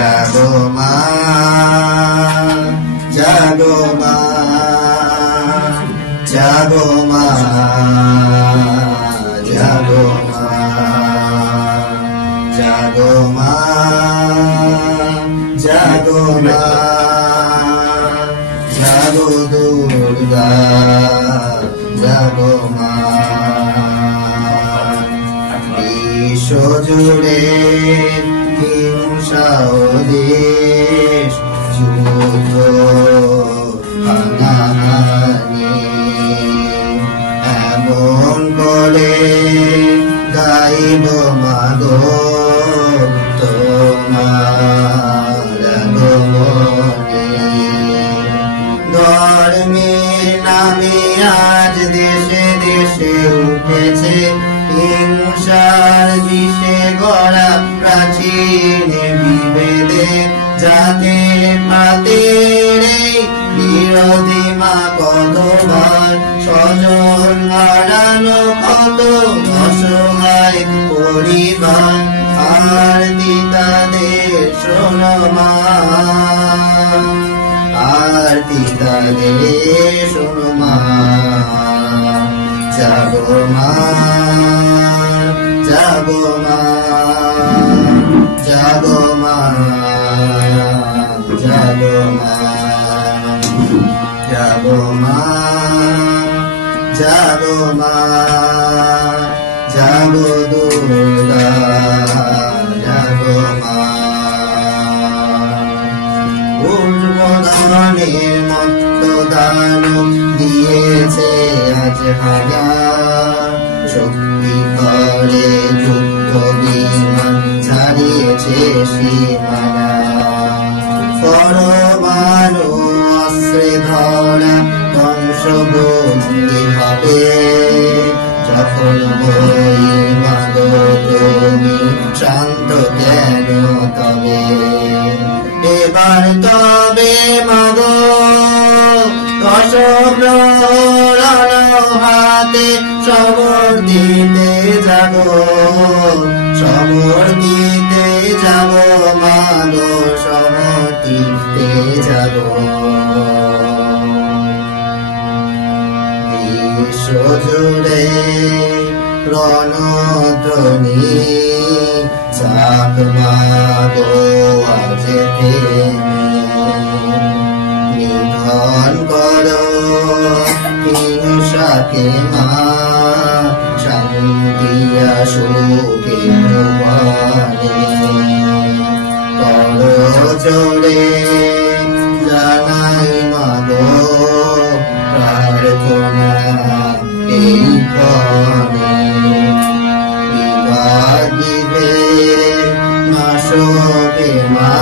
জাগো মা জাগো মা জাগো মা জাগো মা জাগো মা জাগো মা জাগো দুর্গা জাগো মা বিশ্বজুড়ে হিংসা ও দেশ যুদ্ধ হানাহানি এমন করে গাইব মাগো তোমার আগমনে ধর্মের নামে আজ দেশে দেশে উঠেছে হিংসার বিষে গড়া প্রাচীন বিভেদে জাতির পাতের বিরোধী মা কতবার স্বজন হারানো কত অসহায় পরিবার আরতি তাদের শোনো মা আরতি তাদের শোনো মা জাগো মা জাগো মা জাগো মা জাগো মা জাগো মা জাগো মা জাগো দুর্গা জাগো মা উদ্বোধনের মতো দান দিয়েছে আজ হাজার শক্তি করে যুদ্ধ বিমান ছাড়িয়েছে সীমানা পরমাণু অস্ত্রে ধরা ধ্বংসবন্দী হবে যখন বই মাগো তুমি শান্ত কেন তবে এবার তবে মাগো দশপ্রহরণ হাতে সমর দিতে যাবো সমর দিতে যাবো মাগো সমর দিতে যাবো বিশ্বজুড়ে রণধ্বনি চাক মাগো আজ নিধন করো হিংসাকে মা শান্তি আসুকে ভুবনে করো জোরে জানাই মাগো প্রার্থনা এই ক্ষণে বিবাদ বিভেদ নাশকে মা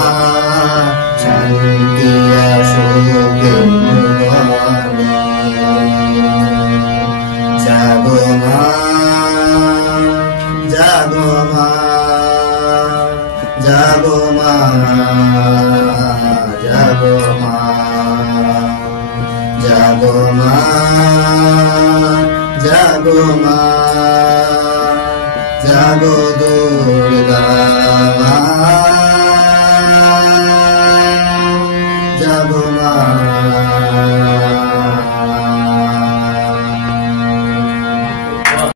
শান্তি আসুকে ভুবনে জাগো মা জাগো মা জাগো মা জাগো মা জাগো মা জাগো মা জাগো